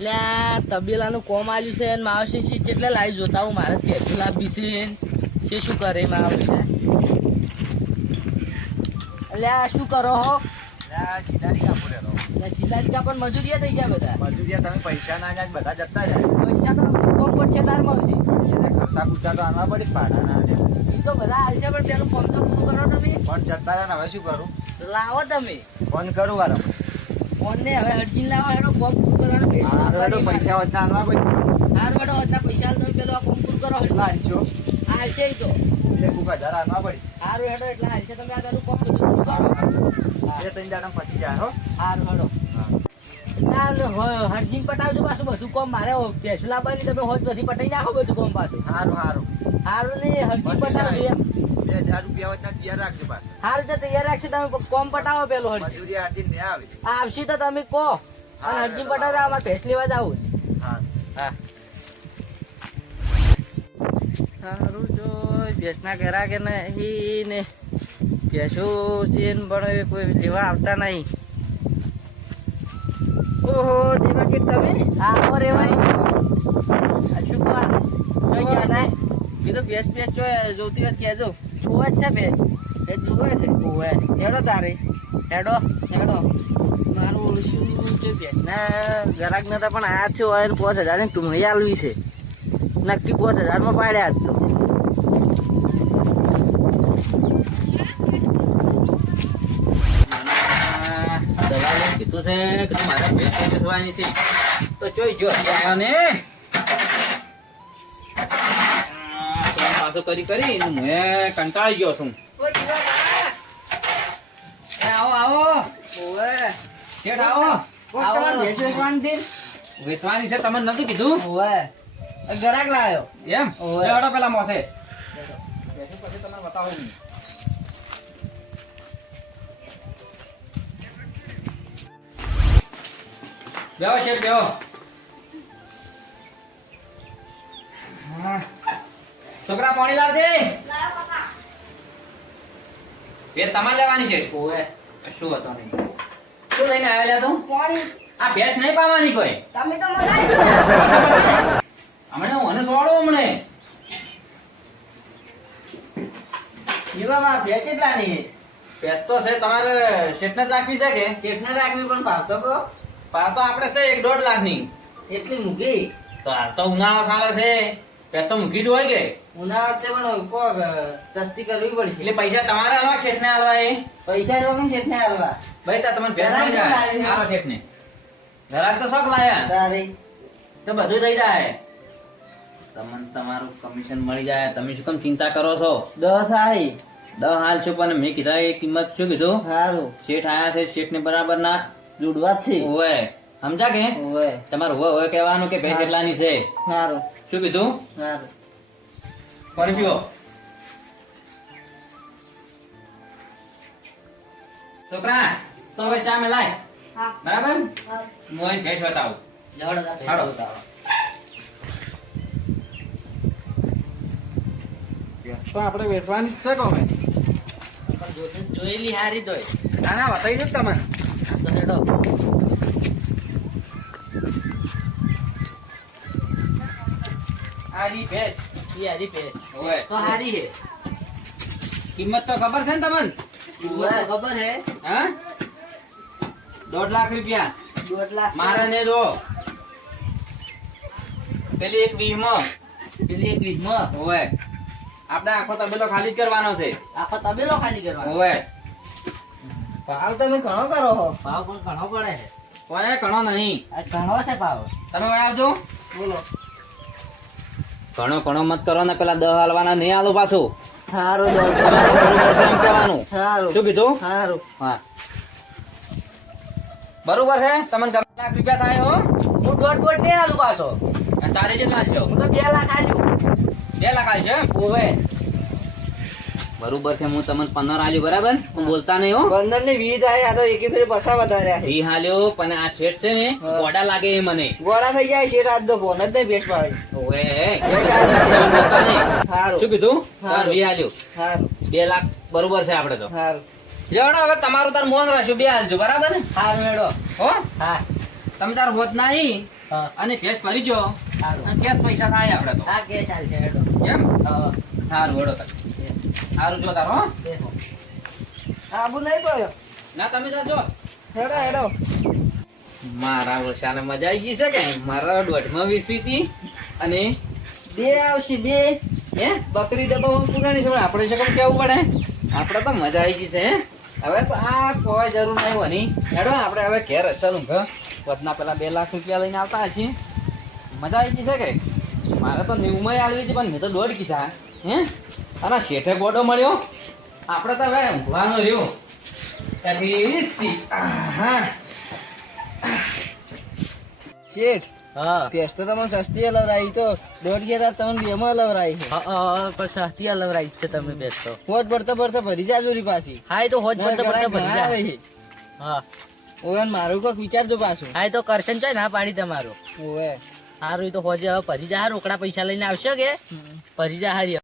એટલે આ તબેલાનું કોમ આલ્યું છે અને માવસી છે એટલે લાવી જોતા હું મારે પેસું લાવી છે શું કરે માવસી એટલે આ શું કરો હો શિલારિકા પણ મજૂરીએ થઈ ગયા બધા મજૂરિયા તમે પૈસા ના જાય બધા જતા જાય પૈસા તો કોમ પડશે તાર માવસી એને ખર્ચા પૂછા તો આનવા પડે ભાડા ના એ તો બધા હાલશે પણ પેલું કોમ તો પૂરું કરો તમે પણ જતા રહ્યા ને હવે શું કરું લાવો તમે ફોન કરું વારમ ફોન ને હવે અડજીને લાવો હેડો કોમ પૂરું કરવાનું પૈસા વધતા આનવા પડે હાર બેડો હતા પૈસા તમે પેલો આ કોમ પૂરું કરો હેડો લાંચો હાલશે ઈ તો 1000 આનવા પડે હારું હેડો એટલે હાલશે તમે આ પેલું કોમ બધું પૂરું કરો એ ત્રણ દાડા પછી જાય હો હારું હેડો હરજીન પટાવજો પાછું બધું કોમ મારે ભેંસ લાવવાની તમે હોજ બધી પટાઈ નાખો બધું કોમ પાછું સારું હારું ને હરજીન પટાવજો એમ 2000 રૂપિયા વધના તૈયાર રાખજો પાછું હારું તો તૈયાર રાખશે તમે કોમ પટાવો પેલો હરજી મજૂરી આટી ને આવે આવશે તો તમે કહો અને હરજીન પટાવજો આમાં ભેંસ લેવા જ આવું હા સારું જો ભેંસના ઘરા કે નહીં ને ભેંસો છે ને પણ કોઈ લેવા આવતા નહીં ઓહો દેવાશીર તમે હા રેવાય શું કહો કઈ ગયા ને કીધું ભેંસ જોતી વાત કહેજો જોવે જ છે ભેંસ એ જોવે છે ઓવે હેડો તારે હેડો મારું ઓળશું જો ભેંસના ગરાક નતા પણ આ છે હોય 5000 ની ટુમડી આલવી છે નક્કી 5000 માં પાડ્યા જ તો દવા કીધું છે કે તમારે ભેંસ વેચવાની છે તો જોઈ જો આવ્યો ને પાછો કરી હું કંટાળી ગયો છું આવો શેઠ આવો વેચવાની છે તમને નતું કીધું ગરાક લાવ્યો એમ પેલા મોસે પછી તમને બતાવો બેહો શેઠ બેહો છોકરા પાણી લાવજે એ તમારે લેવાની છે ઓએ શું હતો નહીં શું લઈને આવ્યા તું પાણી આ ભેંસ નહીં પાવાની કોઈ તમે તો હમણે મને સોડો હમણે જીવામાં ભેંસ કેટલાની ભેંસ તો છે તમારે શેઠને જ રાખવી છે કે શેઠને રાખવી પણ ભાવતો કો ભાવ તો આપણે છે 1.5 લાખની એટલી મૂકી તો હાલ તો ઉનાળો સારો છે પેટ તો મૂકી જ હોય કે ઉનાળો છે પણ કોક સસ્તી કરવી પડશે એટલે પૈસા તમારે આલવા શેઠને આલવા એ પૈસા જ વગર શેઠને આલવા ભાઈ તા તમને ભેંસ મળી જાય આલો શેઠને ઘરાક તો શોખ લાયા તારે તો બધું થઈ જાય તમને તમારું કમિશન મળી જાય તમે શું કેમ ચિંતા કરો છો 10 થાય 10 હાલ છું પણ મેં કીધા એ કિંમત શું કીધું સારું શેઠ આયા છે શેઠને બરાબર ના જોડવા છે ઓય સમજા કે ઓય તમારું હોય કહેવાનું કે ભેંસ કેટલાની છે સારું શું કીધું સારું પાણી પીવો છોકરા તો હવે ચા મેલાય હા બરાબર મોય ભેંસ બતાવું હાડો તો આપણે વેચવાની છે કોમે જોયેલી હારી દોય ના બતાવી દો તમને તો હેડો હારી ભેંસ ઓય તો હારી હે કિંમત તો ખબર છે ને તમને ખબર હે હા 1.5 લાખ રૂપિયા 1.5 લાખ મારે ને દો પેલી એક 20 માં ઓય આપણે આખો તબેલો ખાલી કરવાનો છે ઓય ભાવ તમે ઘણો કરો છો ભાવ પણ ઘણો પડે છે કોઈ ઘણો નહીં આ ઘણો છે ભાવ તમે આવજો બોલો ઘણો મત કરો ને પેલા 10 હાલવાના નહીં આલો પાછું સારું કહેવાનું શું કીધું સારું હા બરોબર છે તમને 2 લાખ રૂપિયા થાય હો હું 1.5 નહીં આલું પાછો અને તારે કેટલા છે હું તો 2 લાખ આલ્યું 2 લાખ આલ્યું છે ઓવે બરોબર છે હું તમને 15 આલ્યું બરાબર હું બોલતા નહીં હો 15 ને 20 થાય આ તો એકે ફેર પસા વધાર્યા 20 હાલ્યો પણ આ શેઠ છે ને ગોડા લાગે એ મને ગોડા થઈ જાય શેઠ આજ તો ફોન જ નહીં બેસ પાડી ઓએ સારું શું કીધું 20 હાલ્યું સારું 2 લાખ બરોબર છે આપણે તો સારું લેવડો હવે તમારું તાર મોન રાખ્યું 2 હાલજો બરાબર ને સારું હેડો હો હા તમે તાર હોત નહીં હા. અને ભેંસ ભરી જો સારું. અને કેશ પૈસા થાય આપણે તો હા, કે ચાલશે, હેડો. એમ હા. સારું વડો સારું જો તારો હો. આબુ નહીં પડ્યો. ના તમે જાજો હેડો હેડો. મારા વરસાને મજા આવી ગઈ છે કે મારા દોઢમાં 20 પીતી અને બે આવશે બે. હે બકરી ડબ્બા પુરાણી છે પણ આપણે છે કેમ કેવું પડે આપણે તો મજા આવી ગઈ છે હે હવે તો આ કોઈ જરૂર નહીં હોની હેડો આપણે હવે ઘેર ચાલું ઘર વતના પેલા 2 લાખ રૂપિયા લઈને આવતા છીએ મજા આવી ગઈ છે કે મારે તો ન્યૂમાં આલવી હતી પણ મેં તો દોઢ કીધા હે અને શેઠે ગોડો મળ્યો આપણે તો હવે ઊંઘવાનો રહ્યો ત્યાંથી હા શેઠ, હા ભેંસ તો તમને સસ્તી લવરાઈ તો દોઢ ગયા તા તમને બેમાં લવરાઈ છે. પણ સસ્તી લવરાઈ છે તમે બેસતો હોજ પડતા ભરી જાજો રી પાછી. હા એ તો હોજ ના, ઘણા ઘણા આવે છે. હા ઓવે ને મારું કોક વિચારજો પાછું. હા એ તો કરશન છે ના પાડી તમારું ઓવે. સારું એ તો હોજે હવે ભરી જા રોકડા પૈસા લઈને આવશો કે ભરી જા હારી